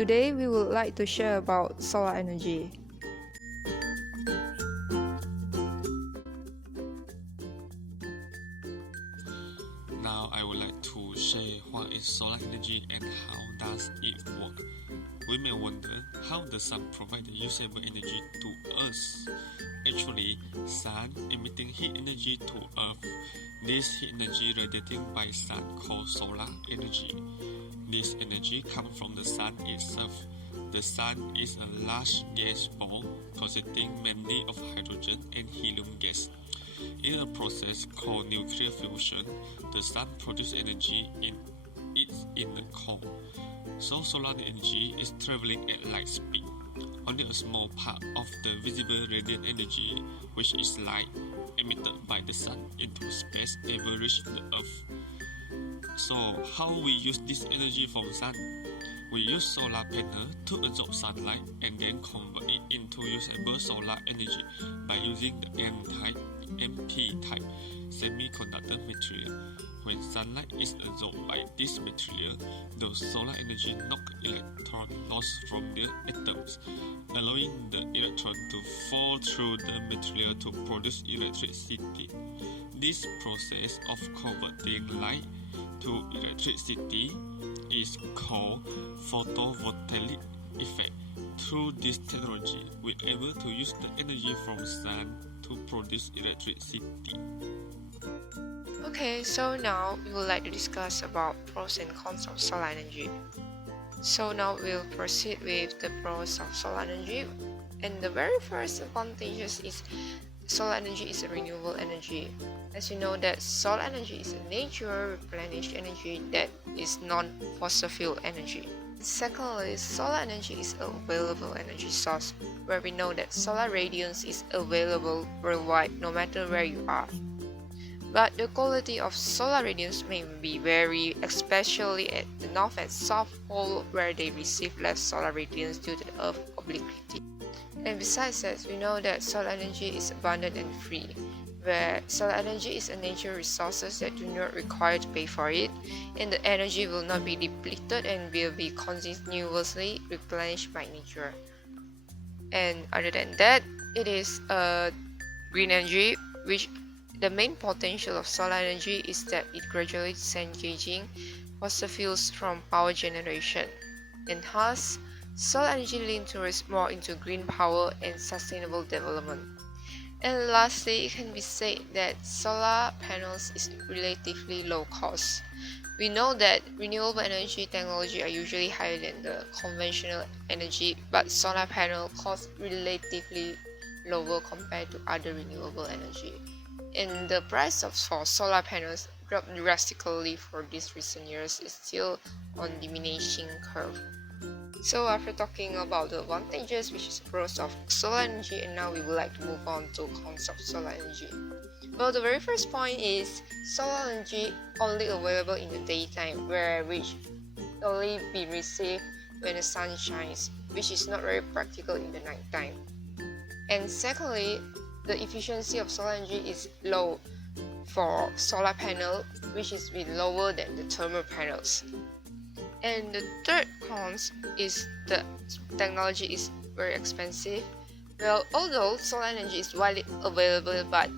Today we would like to share about solar energy. Now I would like to share what is solar energy and how does it work. We may wonder how the sun provides usable energy to us. Actually, sun emitting heat energy to earth. This heat energy radiating by sun called solar energy. This energy comes from the sun itself. The sun is a large gas ball consisting mainly of hydrogen and helium gas. In a process called nuclear fusion, the sun produces energy in its inner core. So solar energy is traveling at light speed. Only a small part of the visible radiant energy, which is light, emitted by the sun into space ever reach the earth. So how we use this energy from sun? We use solar panel to absorb sunlight and then convert it into usable solar energy by using the N-type, MP-type semiconductor material. When sunlight is absorbed by this material, the solar energy knocks electron loss from the atoms, allowing the electron to fall through the material to produce electricity. This process of converting light to electricity is called photovoltaic effect. Through this technology, we are able to use the energy from sun to produce electricity. Okay, so now we would like to discuss about pros and cons of solar energy. So now we'll proceed with the pros of solar energy. And the very first advantage is solar energy is a renewable energy. As you know that solar energy is a natural replenished energy that is non-fossil fuel energy. Secondly, solar energy is an available energy source where we know that solar radiance is available worldwide no matter where you are. But the quality of solar radiance may be vary, especially at the North and South Pole where they receive less solar radiance due to the Earth's obliquity. And besides that, we know that solar energy is abundant and free, where solar energy is a natural resource that do not require to pay for it, and the energy will not be depleted and will be continuously replenished by nature. And other than that, it is a green energy, which the main potential of solar energy is that it gradually disengaging fossil fuels from power generation, and thus solar energy leans towards more into green power and sustainable development. And lastly, it can be said that solar panels is relatively low cost. We know that renewable energy technology are usually higher than the conventional energy, but solar panel cost relatively lower compared to other renewable energy. And the price for solar panels dropped drastically for these recent years is still on diminishing curve. So after talking about the advantages, which is pros of solar energy, and now we would like to move on to cons of solar energy. Well, the very first point is solar energy only available in the daytime, which only be received when the sun shines, which is not very practical in the nighttime. And secondly, the efficiency of solar energy is low for solar panel, which is lower than the thermal panels. And the third cons is the technology is very expensive. Well, although solar energy is widely available, but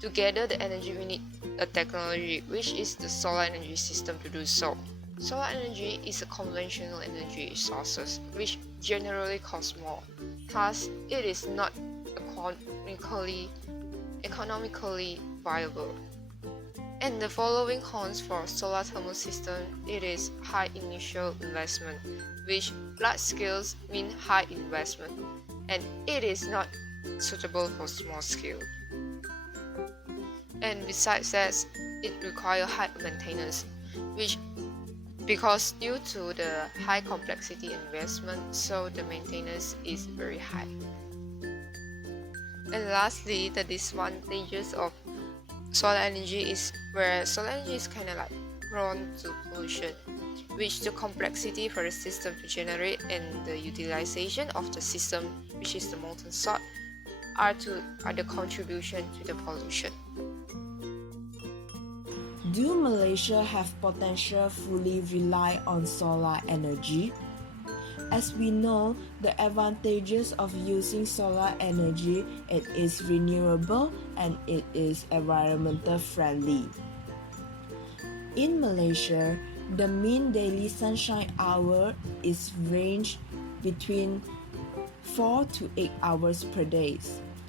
together the energy we need a technology, which is the solar energy system to do so. Solar energy is a conventional energy sources which generally cost more. Thus, it is not economically viable. And the following cons for solar thermal system, it is high initial investment, which large scales mean high investment, and it is not suitable for small scale. And besides that, it requires high maintenance, which because due to the high complexity investment, so the maintenance is very high. And lastly, the disadvantages of solar energy is where solar energy is kind of like prone to pollution, which the complexity for the system to generate and the utilization of the system, which is the molten salt, are the contribution to the pollution. Do Malaysia have potential fully rely on solar energy? As we know, the advantages of using solar energy, it is renewable and it is environmental friendly. In Malaysia, the mean daily sunshine hour is ranged between 4 to 8 hours per day.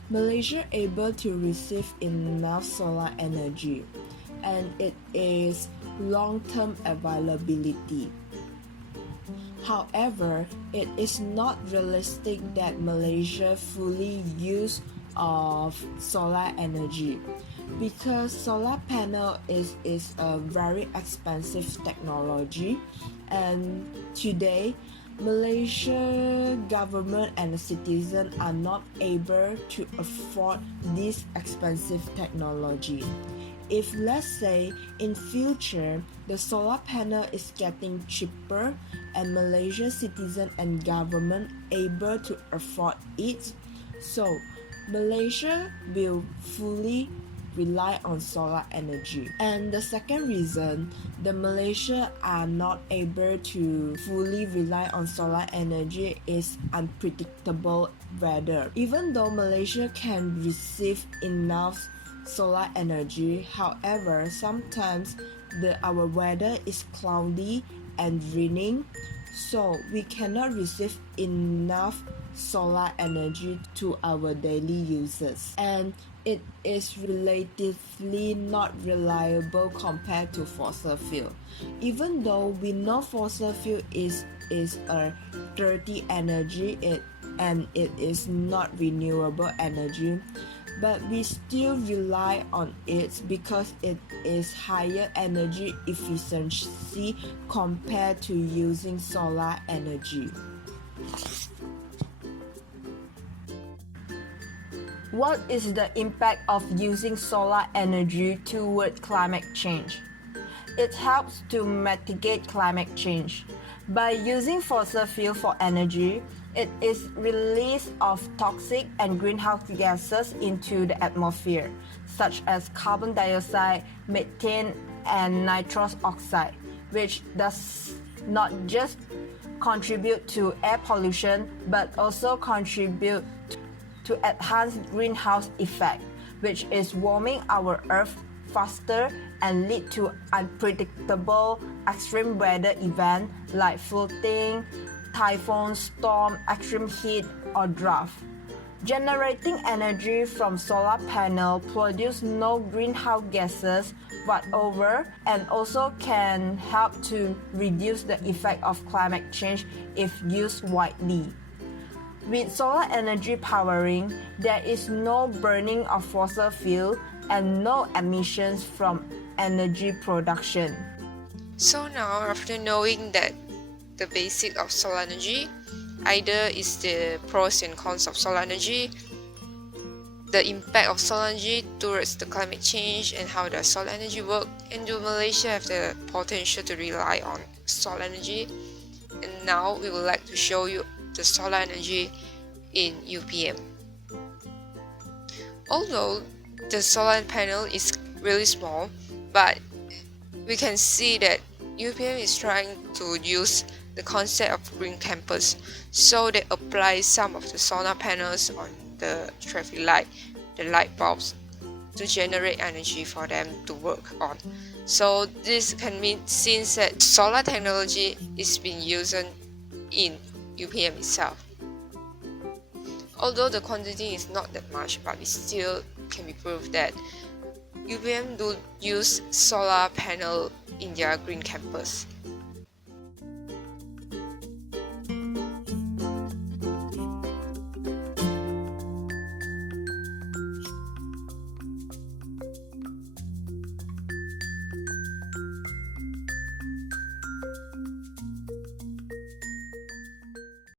Malaysia able to receive enough solar energy, and it is long-term availability. However, it is not realistic that Malaysia fully use of solar energy because solar panel is a very expensive technology, and today Malaysia government and citizens are not able to afford this expensive technology. If let's say in future the solar panel is getting cheaper and Malaysia citizen and government able to afford it, so Malaysia will fully rely on solar energy. And the second reason, the Malaysia are not able to fully rely on solar energy is unpredictable weather. Even though Malaysia can receive enough solar energy, however, sometimes our weather is cloudy and raining, so we cannot receive enough solar energy to our daily uses, and it is relatively not reliable compared to fossil fuel. Even though we know fossil fuel is a dirty energy, it is not renewable energy, but we still rely on it because it is higher energy efficiency compared to using solar energy. What is the impact of using solar energy toward climate change? It helps to mitigate climate change. By using fossil fuel for energy, it is release of toxic and greenhouse gases into the atmosphere, such as carbon dioxide, methane, and nitrous oxide, which does not just contribute to air pollution, but also contribute to enhance greenhouse effect, which is warming our earth faster and lead to unpredictable extreme weather events like flooding, typhoon, storm, extreme heat, or drought. Generating energy from solar panel produce no greenhouse gases whatever and also can help to reduce the effect of climate change if used widely. With solar energy powering, there is no burning of fossil fuel and no emissions from energy production. So now, after knowing that the basic of solar energy, either is the pros and cons of solar energy, the impact of solar energy towards the climate change, and how does solar energy work, and do Malaysia have the potential to rely on solar energy, and now we would like to show you the solar energy in UPM. Although the solar panel is really small, but we can see that UPM is trying to use the concept of green campus, so they apply some of the solar panels on the traffic light, the light bulbs, to generate energy for them to work on. So this can mean since that solar technology is being used in UPM itself. Although the quantity is not that much, but it still can be proved that UPM do use solar panel in their green campus.